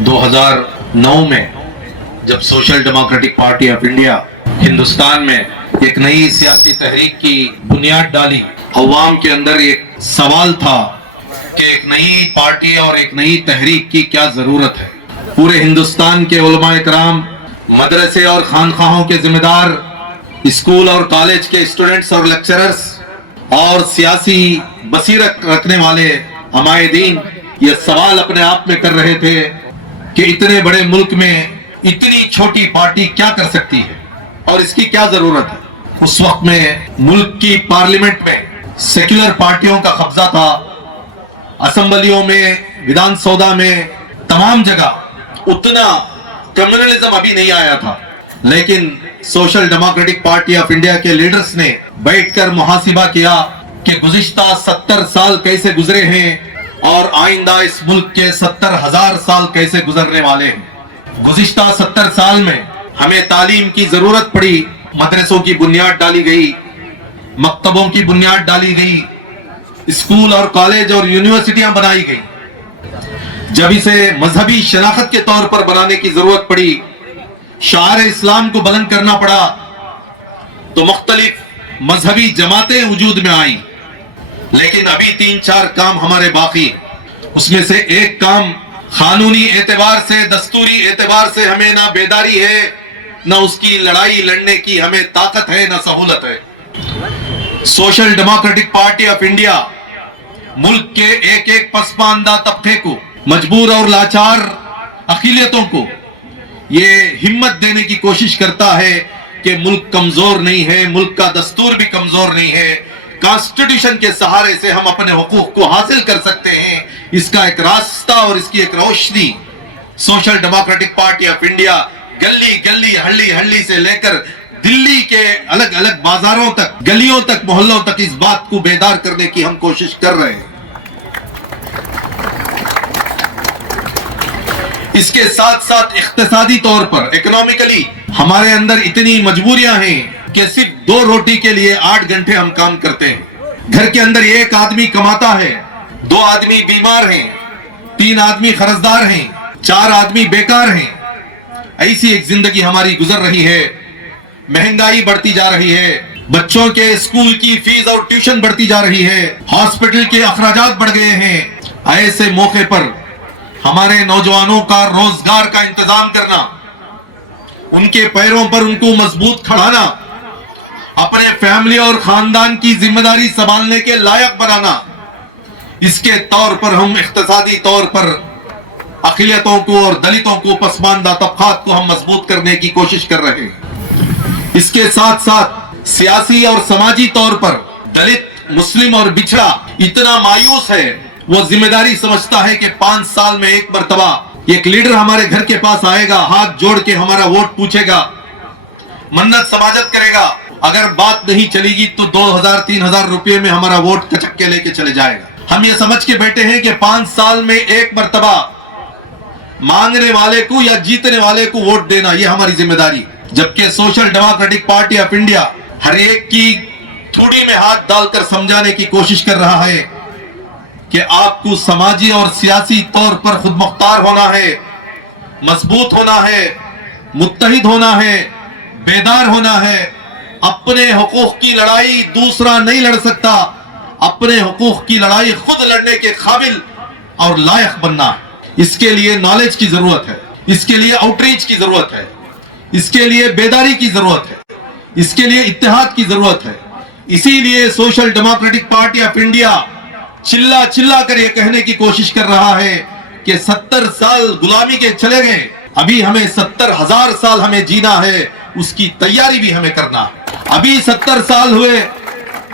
2009 में जब social Democratic Party of India Hindustan में एक नई सियासी तहरीक की बुनियाद डाली, अवाम के अंदर एक सवाल था कि एक नई पार्टी और एक नई तहरीक की क्या जरूरत है। पूरे हिंदुस्तान के उलमा इकराम, मदरसे और खानखाहों के जिम्मेदार, स्कूल और कॉलेज के स्टूडेंट्स और लेक्चरर्स और सियासी बसीरत रखने वाले हमायदीन ये सवाल अपने आप में कर रहे थे कि इतने बड़े मुल्क में इतनी छोटी पार्टी क्या कर सकती है और इसकी क्या जरूरत है। उस वक्त में मुल्क की पार्लियामेंट में सेक्युलर पार्टियों का कब्जा था, असेंबलियों में, विधान सौदा में, तमाम जगह उतना कम्युनलिज्म अभी नहीं आया था। लेकिन social Democratic Party of India के लीडर्स ने बैठकर मुहासिबा किया कि गुज़िश्ता 70 साल कैसे गुजरे हैं और आइंदा इस मुल्क के 70,000 साल कैसे गुजरने वाले हैं। गुज़िश्ता 70 साल में हमें तालीम की जरूरत पड़ी, मदरसों की बुनियाद डाली गई, मकतबों की बुनियाद डाली गई, स्कूल और कॉलेज और यूनिवर्सिटियां बनाई गई। जब इसे मजहबी शनाख्त के तौर पर बनाने की जरूरत पड़ी, शार इस्लाम को बुलंद करना पड़ा, तो मुख्तलिफ मजहबी जमातें वजूद में आई। लेकिन अभी 3-4 काम हमारे बाकी, उसमें से एक काम कानूनी एतबार से, दस्तूरी एतबार से हमें ना बेदारी है, ना उसकी लड़ाई लड़ने की हमें ताकत है, ना सहूलत है। Social Democratic Party of India मुल्क के एक एक पसमानदा तबके को, मजबूर और लाचार अक़लियतों को ये हिम्मत देने की कोशिश करता है कि मुल्क कमजोर नहीं है, मुल्क का दस्तूर भी कमजोर नहीं है, कॉन्स्टिट्यूशन के सहारे से हम अपने हुकूक को हासिल कर सकते हैं। इसका एक रास्ता और इसकी एक रोशनी Social Democratic Party of India गली गली, हल्ली हल्ली से लेकर दिल्ली के अलग अलग बाजारों तक, गलियों तक, मोहल्लों तक इस बात को बेदार करने की हम कोशिश कर रहे हैं। इसके साथ साथ इख्तिसादी तौर पर, इकोनॉमिकली हमारे अंदर इतनी मजबूरियां हैं कि सिर्फ 2 रोटी के लिए 8 घंटे हम काम करते हैं। घर के अंदर 1 आदमी कमाता है, 2 आदमी बीमार हैं, 3 आदमी कर्जदार हैं, 4 आदमी बेकार हैं। ऐसी एक जिंदगी हमारी गुजर रही है। महंगाई बढ़ती जा रही है, बच्चों के स्कूल की फीस और ट्यूशन बढ़ती जा रही है, हॉस्पिटल के अखराजात बढ़ गए हैं। ऐसे मौके पर हमारे नौजवानों का रोजगार का इंतजाम करना, उनके पैरों पर उनको मजबूत खड़ाना, अपने फैमिली और खानदान की जिम्मेदारी संभालने के लायक बनाना, इसके तौर पर हम इख्तिसादी तौर पर अक़लियतों को और दलितों को, पसमानदा तबकात को हम मजबूत करने की कोशिश कर रहे हैं। इसके साथ साथ सियासी और समाजी तौर पर दलित, मुस्लिम और बिछड़ा इतना मायूस है, वो जिम्मेदारी समझता है कि 5 साल में एक मर्तबा एक लीडर हमारे घर के पास आएगा, हाथ जोड़ के हमारा वोट पूछेगा, मन्नत समाजत करेगा, अगर बात नहीं चलेगी तो 2,000-3,000 रुपए में हमारा वोट कचक के लेके चले जाएगा। हम ये समझ के बैठे हैं कि 5 साल में एक मर्तबा मांगने वाले को या जीतने वाले को वोट देना, ये हमारी जिम्मेदारी। जबकि Social Democratic Party of India हर एक की थोड़ी में हाथ डालकर समझाने की कोशिश कर रहा है कि आपको समाजी और सियासी तौर पर खुद मुख्तार होना है, मजबूत होना है, मुत्तहिद होना है, बेदार होना है। अपने हुकूक की लड़ाई दूसरा नहीं लड़ सकता, अपने हुकूक की लड़ाई खुद लड़ने के काबिल और लायक बनना है। इसके लिए नॉलेज की जरूरत है, इसके लिए आउटरीच की जरूरत है, इसके लिए बेदारी की जरूरत है, इसके लिए इत्तेहाद की जरूरत है। इसीलिए social Democratic Party of India चिल्ला चिल्ला कर यह कहने की कोशिश कर रहा है कि 70 साल गुलामी के चले गए, अभी हमें 70,000 साल हमें जीना है, उसकी तैयारी भी हमें करना है। अभी 70 साल हुए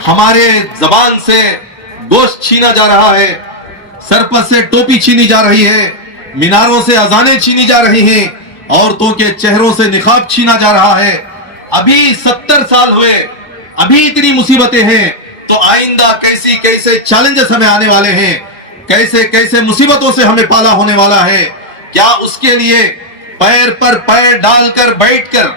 हमारे जबान से गोश्त छीना जा रहा है, सर पर से टोपी छीनी जा रही है, मीनारों से अजानें छीनी जा रही हैं, औरतों के चेहरों से निकाब छीना जा रहा है। अभी 70 साल हुए, अभी इतनी मुसीबतें हैं, तो आइंदा कैसी कैसे चैलेंजेस हमें आने वाले हैं, कैसे कैसे मुसीबतों से हमें पाला होने वाला है। क्या उसके लिए पैर पर पैर डालकर बैठकर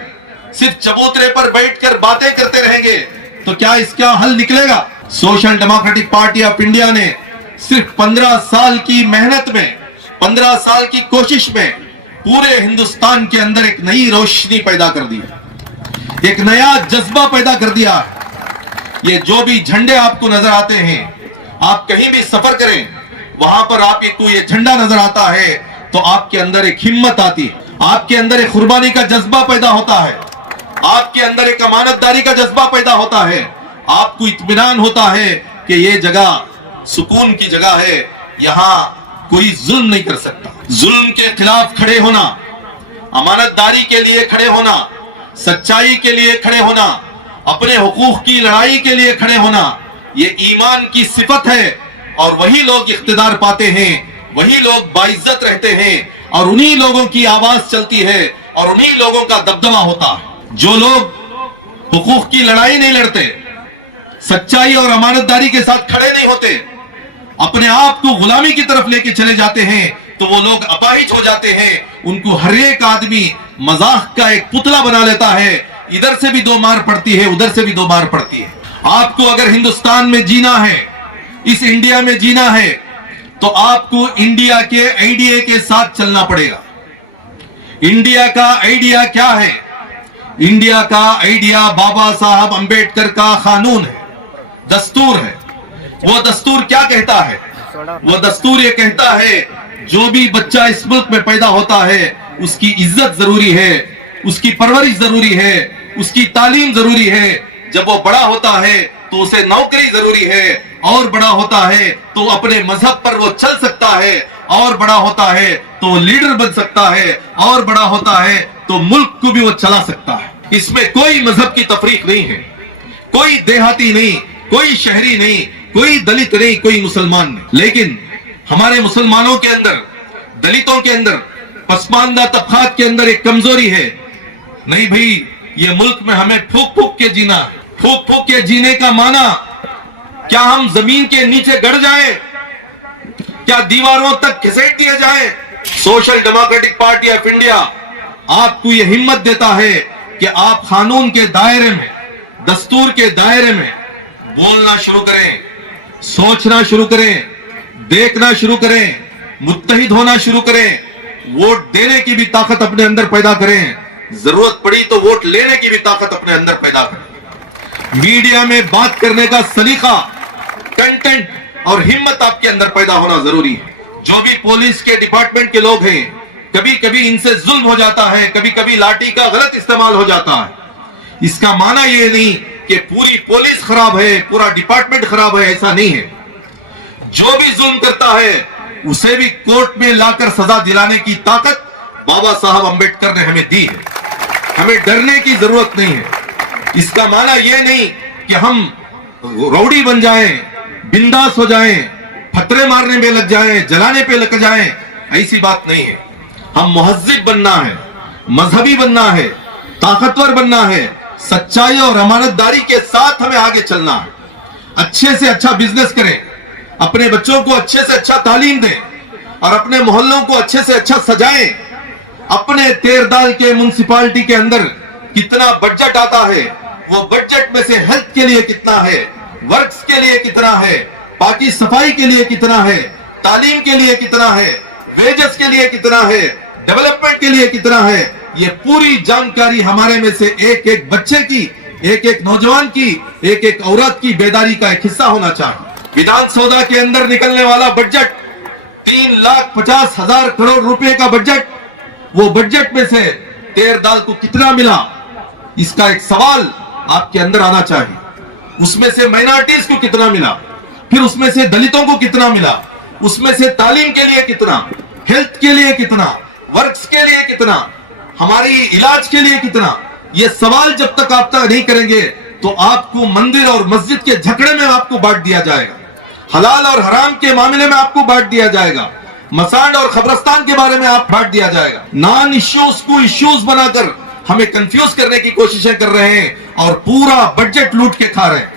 सिर्फ चबूतरे पर बैठकर बातें करते रहेंगे तो क्या इसका हल निकलेगा? Social Democratic Party of India ने सिर्फ 15 साल की मेहनत में 15 साल की कोशिश में पूरे हिंदुस्तान के अंदर एक नई रोशनी पैदा कर दी, एक नया जज्बा पैदा कर दिया है। ये जो भी झंडे आपको नजर आते हैं, आप कहीं भी सफर करें, वहां पर आपको ये झंडा नजर आता है तो आपके अंदर एक हिम्मत आती है, आपके अंदर एक कुर्बानी का जज्बा पैदा होता है, आपके अंदर एक अमानतदारी का जज्बा पैदा होता है, आपको इत्मीनान होता है कि ये जगह सुकून की जगह है, यहाँ कोई जुल्म नहीं कर सकता। जुल्म के खिलाफ खड़े होना, अमानतदारी के लिए खड़े होना, सच्चाई के लिए खड़े होना, अपने हुकूक की लड़ाई के लिए खड़े होना, ये ईमान की सिफत है। और वही लोग इख्तिदार पाते हैं, वही लोग बाइज्जत रहते हैं, और उन्हीं लोगों की आवाज चलती है और उन्हीं लोगों का दबदबा होता है। जो लोग हुकूक की लड़ाई नहीं लड़ते, सच्चाई और अमानतदारी के साथ खड़े नहीं होते, अपने आप को गुलामी की तरफ लेके चले जाते हैं, तो वो लोग अपाहिज हो जाते हैं। उनको हर एक आदमी मजाक का एक पुतला बना लेता है, इधर से भी 2 मार पड़ती है, उधर से भी 2 मार पड़ती है। आपको अगर हिंदुस्तान में जीना है, इस इंडिया में जीना है, तो आपको इंडिया के आइडिया के साथ चलना पड़ेगा। इंडिया का आइडिया क्या है? इंडिया का आइडिया बाबा साहब अंबेडकर का कानून है, दस्तूर है। वो दस्तूर क्या कहता है? वो दस्तूर ये कहता है, जो भी बच्चा इस मुल्क में पैदा होता है, उसकी इज्जत जरूरी है, उसकी परवरिश जरूरी है, उसकी तालीम जरूरी है। जब वो बड़ा होता है तो उसे नौकरी जरूरी है, और बड़ा होता है तो अपने मजहब पर वो चल सकता है, और बड़ा होता है तो लीडर बन सकता है, और बड़ा होता है तो मुल्क को भी वो चला सकता है। इसमें कोई मजहब की तफरीक नहीं है, कोई देहाती नहीं, कोई शहरी नहीं, कोई दलित नहीं, कोई मुसलमान नहीं। लेकिन हमारे मुसलमानों के अंदर, दलितों के अंदर, पसमानदा तबकात के अंदर एक कमजोरी है। नहीं भाई, ये मुल्क में हमें फूक फूक के जीना, फूक फूक के जीने का माना क्या हम जमीन के नीचे गड़ जाएं? क्या दीवारों तक घसीट दिए जाएं? Social Democratic Party of India आपको यह हिम्मत देता है कि आप कानून के दायरे में, दस्तूर के दायरे में बोलना शुरू करें, सोचना शुरू करें, देखना शुरू करें, मुत्तहिद होना शुरू करें, वोट देने की भी ताकत अपने अंदर पैदा करें, जरूरत पड़ी तो वोट लेने की भी ताकत अपने अंदर पैदा करें। मीडिया में बात करने का सलीका, कंटेंट और हिम्मत आपके अंदर पैदा होना जरूरी है। जो भी पुलिस के डिपार्टमेंट के लोग हैं, कभी कभी इनसे जुल्म हो जाता है, कभी कभी लाठी का गलत इस्तेमाल हो जाता है। इसका माना यह नहीं कि पूरी पुलिस खराब है, पूरा डिपार्टमेंट खराब है, ऐसा नहीं है। जो भी जुल्म करता है उसे भी कोर्ट में लाकर सजा दिलाने की ताकत बाबा साहब अंबेडकर ने हमें दी है। हमें डरने की जरूरत नहीं है। इसका माना यह नहीं कि हम रौडी बन जाएं, बिंदास हो जाएं, फतरे मारने में लग जाएं, जलाने पे लग जाएं, ऐसी बात नहीं है। हम मुहज्जिब बनना है, मजहबी बनना है, ताकतवर बनना है, सच्चाई और अमानतदारी के साथ हमें आगे चलना है। अच्छे से अच्छा बिजनेस करें, अपने बच्चों को अच्छे से अच्छा तालीम दें, और अपने मोहल्लों को अच्छे से अच्छा सजाएं। अपने तेरदाल के म्युनिसिपालिटी के अंदर कितना बजट आता है, वो बजट में से हेल्थ के लिए कितना है, वर्क्स के लिए कितना है, बाकी सफाई के लिए कितना है, तालीम के लिए कितना है, वेजेस के लिए कितना है, डेवलपमेंट के लिए कितना है, ये पूरी जानकारी हमारे में से एक एक बच्चे की, एक एक नौजवान की, एक एक औरत की बेदारी का एक हिस्सा होना चाहिए। विधानसभा के अंदर निकलने वाला बजट 3,50,000 करोड़ रुपए का बजट, वो बजट में से तेरदाल को कितना मिला, इसका एक सवाल आपके अंदर आना चाहिए। उसमें से माइनॉरिटीज को कितना मिला, फिर उसमें से दलितों को कितना मिला, उसमें से तालीम के लिए कितना, हेल्थ के लिए कितना, वर्क्स के लिए कितना, हमारी इलाज के लिए कितना। ये सवाल जब तक आप तक नहीं करेंगे तो आपको मंदिर और मस्जिद के झगड़े में आपको बांट दिया जाएगा, हलाल और हराम के मामले में आपको बांट दिया जाएगा, मसांड और खबरस्तान के बारे में आप बांट दिया जाएगा। नॉन इश्यूज को इश्यूज बनाकर हमें कंफ्यूज करने की कोशिशें कर रहे हैं और पूरा बजट लूट के खा रहे हैं।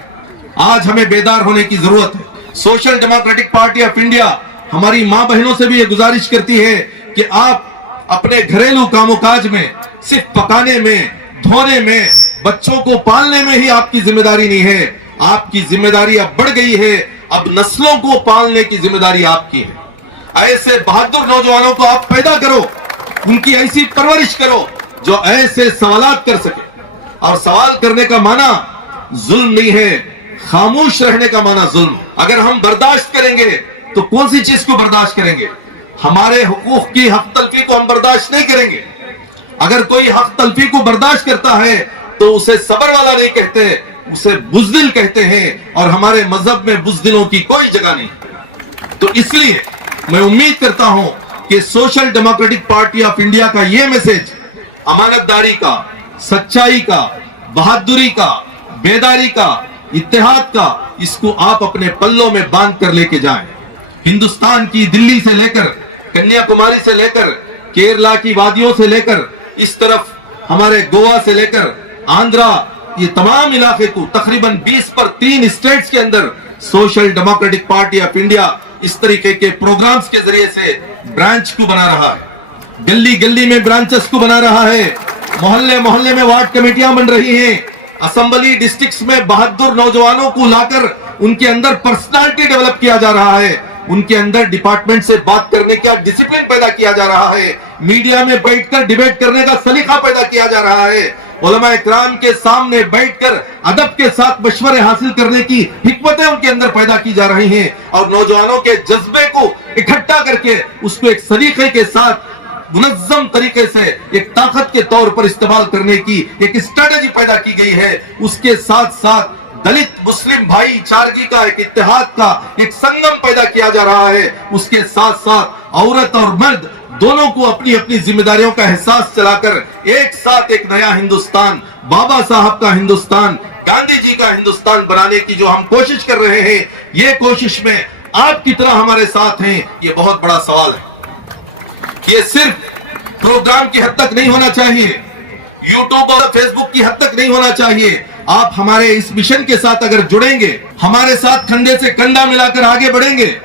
आज हमें बेदार होने की जरूरत है। Social Democratic Party of India हमारी मां बहनों से भी ये गुजारिश करती है कि आप अपने घरेलू कामोकाज में सिर्फ पकाने में, धोने में, बच्चों को पालने में ही आपकी जिम्मेदारी नहीं है। आपकी जिम्मेदारी अब बढ़ गई है, अब नस्लों को पालने की जिम्मेदारी आपकी है। ऐसे बहादुर नौजवानों को आप पैदा करो, उनकी ऐसी परवरिश करो जो ऐसे सवालात कर सके। और सवाल करने का माना जुल्म नहीं है, खामोश रहने का माना जुल्म। अगर हम बर्दाश्त करेंगे तो कौन सी चीज को बर्दाश्त करेंगे? हमारे हुकूक की हक तलफी को हम बर्दाश्त नहीं करेंगे। अगर कोई हक तलफी को बर्दाश्त करता है तो उसे सबर वाला नहीं कहते, उसे बुज़दिल कहते हैं, और हमारे मजहब में बुज़दिलों की कोई जगह नहीं। तो इसलिए मैं उम्मीद करता हूं कि social Democratic Party of India का यह मैसेज अमानतदारी का, सच्चाई का, बहादुरी का, बेदारी का, इत्तेहाद का, इसको आप अपने पल्लों में बांध कर लेके जाएं। हिंदुस्तान की दिल्ली से लेकर कन्याकुमारी से लेकर केरला की वादियों से लेकर इस तरफ हमारे गोवा से लेकर आंध्रा, ये तमाम इलाके को तकरीबन 20 पर 3 स्टेट्स के अंदर social Democratic Party of India इस तरीके के प्रोग्राम्स के जरिए से ब्रांच को बना रहा है, गली गली में ब्रांचेस को बना रहा है, मोहल्ले मोहल्ले में वार्ड कमेटियां बन रही हैं, असेंबली डिस्ट्रिक्ट्स में बहादुर नौजवानों को लाकर उनके अंदर पर्सनालिटी डेवलप किया जा रहा है, उनके अंदर डिपार्टमेंट से बात करने का डिसिप्लिन पैदा किया जा रहा है, मीडिया में बैठकर डिबेट करने का सलीका पैदा किया जा रहा है, उलमा इकराम के सामने बैठकर अदब के साथ मशवरे हासिल करने की हिकमतें उनके अंदर पैदा की जा रही हैं, और नौजवानों के जज्बे को इकट्ठा करके उसको एक सलीके के साथ मुनज़्ज़म तरीके से एक ताकत के तौर पर इस्तेमाल करने की एक स्ट्रेटेजी पैदा की गई है। उसके साथ साथ दलित मुस्लिम भाईचारगी का एक इत्तेहाद का एक संगम पैदा किया जा रहा है। उसके साथ साथ औरत और मर्द दोनों को अपनी अपनी जिम्मेदारियों का एहसास चलाकर एक साथ एक नया हिंदुस्तान, बाबा साहब का हिंदुस्तान, गांधी जी का हिंदुस्तान बनाने की जो हम कोशिश कर रहे हैं, ये कोशिश में आप कितना हमारे साथ हैं, ये बहुत बड़ा सवाल है। ये सिर्फ प्रोग्राम की हद तक नहीं होना चाहिए, यूट्यूब और फेसबुक की हद तक नहीं होना चाहिए। आप हमारे इस मिशन के साथ अगर जुड़ेंगे, हमारे साथ कंधे से कंधा मिलाकर आगे बढ़ेंगे,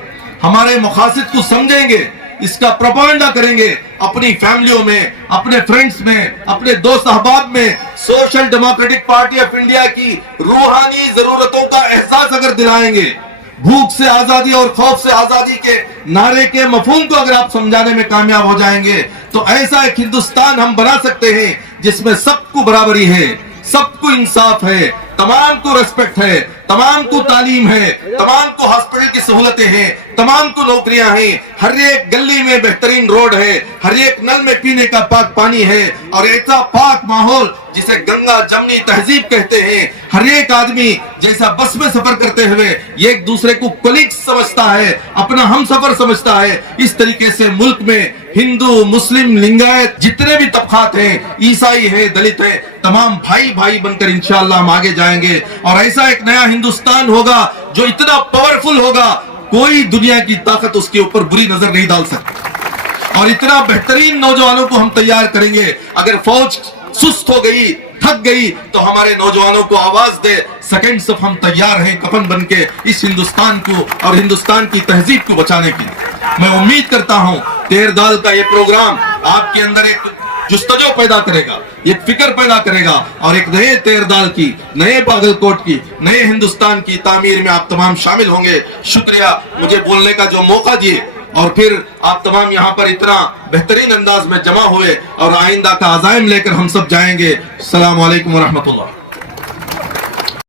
हमारे मकासद को समझेंगे, इसका प्रोपेगेंडा करेंगे अपनी फैमिलियों में, अपने फ्रेंड्स में, अपने दोस्त अहबाब में, social Democratic Party of India की रूहानी जरूरतों का एहसास अगर दिलाएंगे, भूख से आजादी और खौफ से आजादी के नारे के मफहूम को अगर आप समझाने में कामयाब हो जाएंगे, तो ऐसा एक हिंदुस्तान हम बना सकते हैं जिसमें सबको बराबरी है, सबको इंसाफ है, तमाम को रेस्पेक्ट है, तमाम को तालीम है, तमाम को हॉस्पिटल की सहूलतें हैं, तमाम को नौकरियां हैं, हर एक गली में बेहतरीन रोड है, हर एक नल में पीने का पाक पानी है, और ऐसा पाक माहौल जिसे गंगा जमनी तहजीब कहते हैं, हर एक आदमी जैसा बस में सफर करते हुए एक दूसरे को कोलीग समझता है, अपना हम सफर समझता है, इस तरीके से मुल्क में हिंदू, मुस्लिम, लिंगायत जितने भी तबकात हैं, ईसाई है, दलित है, तमाम भाई भाई बनकर इंशाअल्लाह हम आगे जाएंगे, और ऐसा एक नया हिंदुस्तान होगा जो इतना पावरफुल होगा, कोई दुनिया की ताकत उसके ऊपर बुरी नजर नहीं डाल सकती। और इतना बेहतरीन नौजवानों को हम तैयार करेंगे, अगर फौज सुस्त हो गई, थक गई, तो हमारे नौजवानों को आवाज दे, सेकंड सब हम तैयार हैं कफन बन के इस हिंदुस्तान को और हिंदुस्तान की तहजीब को बचाने की। मैं उम्मीद करता हूं तेरदाल का ये प्रोग्राम आपके अंदर एक जुस्तजो पैदा करेगा, एक फिक्र पैदा करेगा, और एक नए तेरदाल की, नए बागलकोट की, नए हिंदुस्तान की तामीर में आप तमाम शामिल होंगे। शुक्रिया मुझे बोलने का जो मौका दिए, और फिर आप तमाम यहाँ पर इतना बेहतरीन अंदाज में जमा हुए, और आइंदा का अज़ाइम लेकर हम सब जाएंगे। अस्सलामु अलैकुम व रहमतुल्लाह।